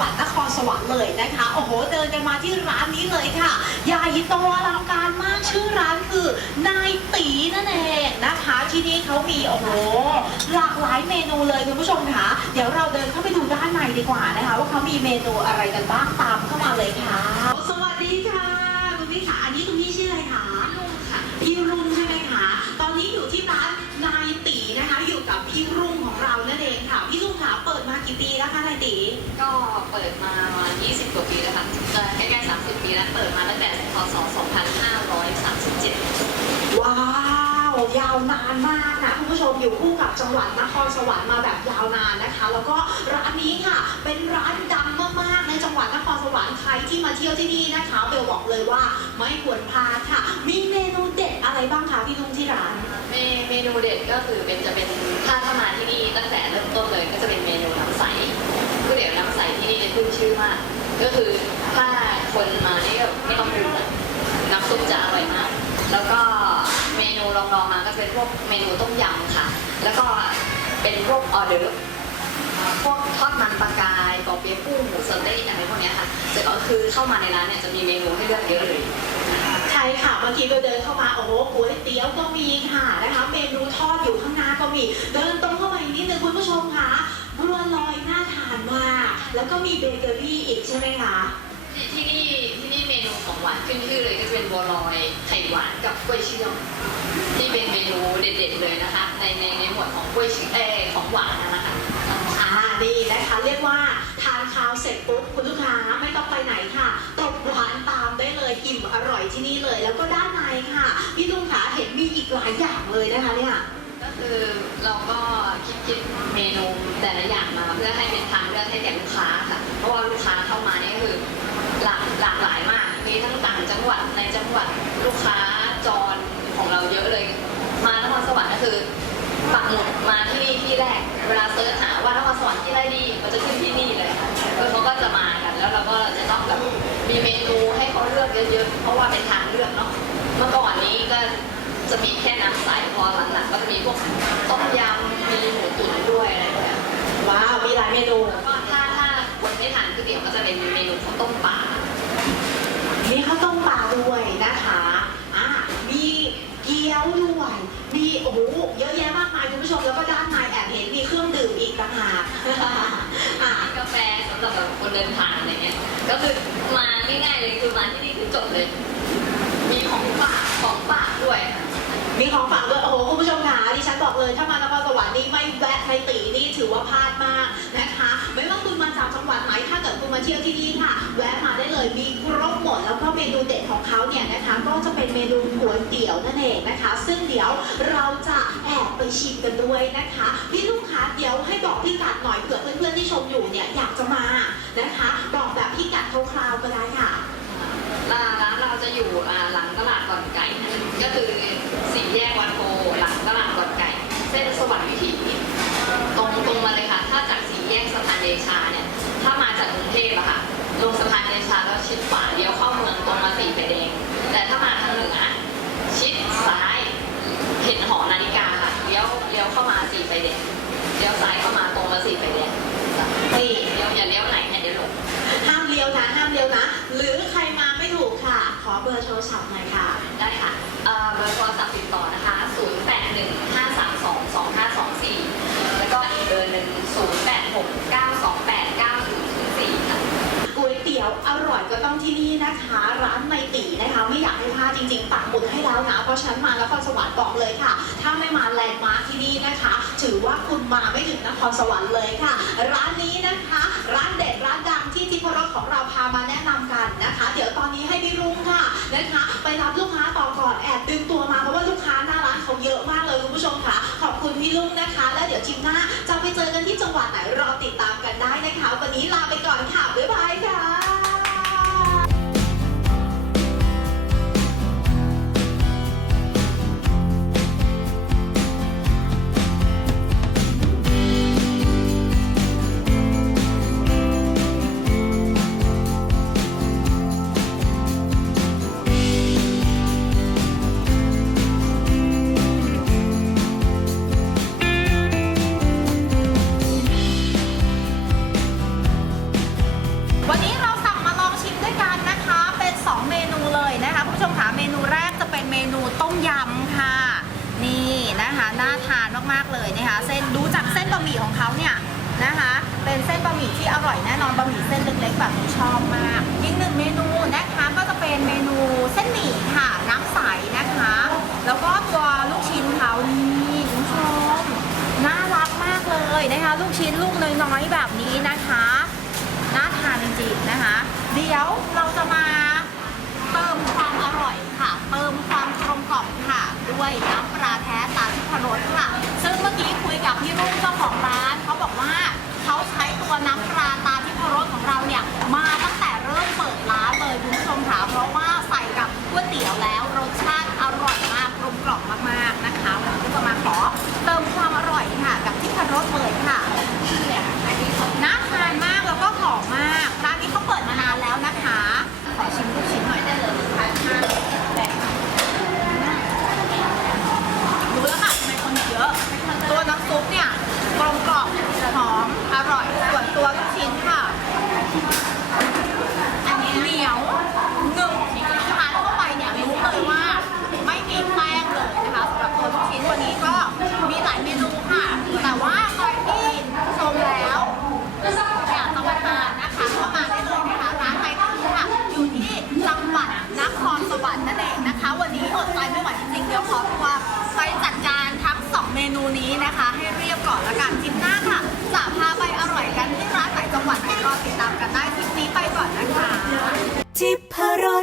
วัดนครสวรรค์เลยนะคะ โอ้โห เดินกันมาที่ร้านนี้เลยค่ะ ใหญ่โตอลังการมากชื่อร้านคือนายตีนั่นเองนะคะ ที่นี่เขามีโอ้โหหลากหลายเมนูเลยคุณผู้ชมคะเดี๋ยวเราเดินเข้าไปดูด้านในดีกว่านะคะ ว่าเขามีเมนูอะไรกันบ้างตามเข้ามาเลยค่ะ สวัสดีค่ะคุณพี่ขาอันนี้คุณพี่ชื่ออะไรคะ ลุงค่ะ พี่รุ่งใช่ไหมคะ ตอนนี้อยู่ที่ร้านนายตีนะคะ อยู่กับพี่รุ่งของเรานั่นเองค่ะ พี่รุ่งคะเปิดมากี่ปีแล้วคะนายตี ก็เปิดมาประมาณ 20กว่าปีแล้วค่ะจะใกล้ๆ30 ปีแล้วเปิดมาตั้งแต่พศ 2537 ว้าวยาวนานมากนะคุณผู้ชมอยู่คู่กับจังหวัดนครสวรรค์มาแบบยาวนานนะคะ แล้วก็ร้านนี้ค่ะ เป็นร้านดังมากๆในจังหวัดนครสวรรค์ใครที่มาเที่ยวที่นี่นะคะเบลบอกเลยว่าไม่ควรพลาดค่ะ มีเมนูเด็ดอะไรบ้างคะพี่รุ่งที่ร้าน เมเมนูเด็ดก็คือเป็นจะเป็นถ้าถ้ามาที่นี่ตั้งแต่เริ่มต้นเลยก็จะเป็นเมนูน้ำใสก๋วยเตี๋ยวน้ำใสที่นี่จะขึ้นชื่อมาก ก็คือถ้าคนมานี่ก็ไม่ต้องปรุงอะน้ำซุปจะอร่อยมาก แล้วก็เมนูรองๆมาก็เป็นพวกเมนูต้มยำค่ะ แล้วก็เป็นพวกออเดอร์ฟพวกทอดมันปลากายปอเปี๊ยะกุ้งหมูสเต๊กอะไรพวกเนี้ยค่ะเสร็คือเข้ามาในร้านเนี่ยจะมีเมนูให้เลือกเยอะเลย ใช่ค่ะเมื่อกี้เราเดินเข้ามาโอ้โหก๋วยเตี๋ยวก็มีค่ะนะคะเมนูทอดอยู่ข้างหน้าก็มี เดินตรงเข้ามาอีกนิดนึงคุณผู้ชมค่ะ บัวลอยน่าทานมาก แล้วก็มีเบเกอรี่อีกใช่ไหมคะ ที่ที่นี่ที่นี่เมนูของหวานขึ้นชื่อเลยก็จะเป็นบัวลอยไข่หวานกับกล้วยเชื่อมที่เป็นเมนูเด็ดๆเลยนะคะ ในในในหมวดของกล้วยเชื่อมเออของหวานนะคะอ่านี่นะคะเรียกว่าทานข้าวเสร็จปุ๊บคุณลูกค้าไม่ต้องไปไหนค่ะตบหวานตามได้เลยอิ่มอร่อยที่นี่เลย แล้วก็ด้านในค่ะพี่ลุงขาเห็นมีอีกหลายอย่างเลยนะคะเนี่ยก็คือ เราก็คิดคิดเมนูแต่ละอย่างมา เพื่อให้เป็นทางเลือกให้แก่ลูกค้าค่ะ เพราะว่าลูกค้าเข้ามานี่คือหลากหลากหลายมาก มีทั้งต่างจังหวัดในจังหวัดลูกค้าจรของเราเยอะเลย มานครสวรรค์ก็คือปักหมุดมาที่นี่ที่แรก เวลาเซิร์ชหาว่านครสวรรค์ที่ไรดีมันจะขึ้นที่นี่เลยคือเขาก็จะมากันแล้วเราก็จะต้องแบบมีเมนูให้เขาเลือกเยอะๆเพราะว่าเป็นทางเลือกเนาะเมื่อก่อนนี้ก็ จะมีแค่น้ำใสพอหลังๆก็จะมีพวกต้มยำมีหมูตุ๋นด้วยอะไรแบบนี้ว้าว มีหลายเมนู แล้วก็ถ้าถ้าคนไม่ทานก๋วยเตี๋ยวก็จะเป็นเมนูข้าวต้มปลา มีข้าวต้มปลาด้วยนะคะอะมีเกี๊ยวด้วย มีโอ้โหเยอะแยะมากมายคุณผู้ชม แล้วก็ด้านในแอบเห็นมีเครื่องดื่มอีกต่างหากอะกาแฟสำหรับแบบคนเดินทางอะไรเงี้ย ก็คือมาง่ายๆเลยคือมาที่นี่คือจบเลย มีของฝากของฝากด้วย มีของฝากด้วยโอ้โหคุณผู้ชมค่ะดิฉันบอกเลยถ้ามานครสวรรค์นี่ไม่แวะในตีนี่ถือว่าพลาดมากนะคะ ไม่ว่าคุณมาจากจังหวัดไหนถ้าเกิดคุณมาเที่ยวที่นี่ค่ะ แวะมาได้เลยมีครบหมดแล้วก็เมนูเด็ดของเขาเนี่ยนะคะ ก็จะเป็นเมนูก๋วยเตี๋ยวนั่นเองนะคะ ซึ่งเดี๋ยวเราจะแอบไปชิมกันด้วยนะคะพี่ลูกค้าเดี๋ยวให้บอกพี่กัดหน่อยเผื่อเพื่อนๆที่ชมอยู่เนี่ยอยากจะมานะคะ บอกแบบพี่กัดคร่าวๆก็ได้ค่ะ ร้านร้านเราจะอยู่อ่าหลังตลาดก่อนไก่นะก็คือสี่แยกวัดโพหลังตลาดก่อนไก่ เส้นสวัสดิ์วิถีตรงตรงมาเลยค่ะ ถ้าจากสี่แยกสะพานเดชาเนี่ย ถ้ามาจากกรุงเทพอะค่ะ ลงสะพานเดชาแล้วชิดขวาเลี้ยวเข้าเมืองตรงมาสี่ไฟแดง แต่ถ้ามาทางเหนือชิดซ้าย เห็นหอนาฬิกาค่ะเลี้ยวเลี้ยวเข้ามาสี่ไฟแดงเลี้ยวซ้ายเข้ามาตรงมาสี่ไฟแดงนี่เลี้ยวอย่าเลี้ยวไหนเนี่ยเดี๋ยวหลงห้ามเลี้ยวนะห้ามเลี้ยวนะ หรือใครมาไม่ถูกค่ะ ขอเบอร์โทรศัพท์หน่อยค่ะ ได้ค่ะเอ่อเบอร์โทรศัพท์ติดต่อนะคะ 0815322524 แล้วก็อีกเบอร์หนึ่ง0869289004ค่ะ ก๋วยเตี๋ยวอร่อยก็ ต้องที่นี่นะคะ ร้านในตีนะคะ ไม่อยากให้พลาดจริงๆปักหมุดให้แล้วนะ เพราะฉันมาแล้วครสวรรค์บอกเลยค่ะ ถ้าไม่มาแลนด์มาร์คที่นี่นะคะ ถือว่าคุณมาไม่ถึงนครสวรรค์เลยค่ะ ร้านนี้นะคะ ร้านเด็ดร้านดังที่ทิพรสของเราพามาแนะนำกันนะคะ เดี๋ยวตอนนี้ให้พี่รุ่งค่ะนะคะ ไปรับลูกค้าต่อก่อนแอบดึงตัวมาเพราะว่าลูกค้าหน้าร้านเขาเยอะมากเลยคุณผู้ชมค่ะ ขอบคุณพี่ลุงนะคะ แล้วเดี๋ยวทริปหน้าจะไปเจอกันที่จังหวัดไหนรอติดตามกันได้นะคะ วันนี้ลาไปก่อนค่ะบ๊ายบายค่ะ มากๆเลยนะคะ เส้นดูจากเส้นบะหมี่ของเขาเนี่ยนะคะ เป็นเส้นบะหมี่ที่อร่อยแน่นอนบะหมี่เส้นเล็กๆแบบนี้ชอบมากอีกหนึ่งเมนูนะคะก็จะเป็นเมนูเส้นหมี่ค่ะน้ำใสนะคะ แล้วก็ตัวลูกชิ้นเขานี่คุณผู้ชมน่ารักมากเลยนะคะ ลูกชิ้นลูกน้อยๆแบบนี้นะคะน่าทานจริงๆนะคะ เดี๋ยวเราจะมาเติมความอร่อยค่ะ เติมความกลมกล่อมค่ะ ด้วยน้ำปลาแท้ตาทิพรสค่ะ ซึ่งเมื่อกี้คุยกับพี่รุ่งเจ้าของร้าน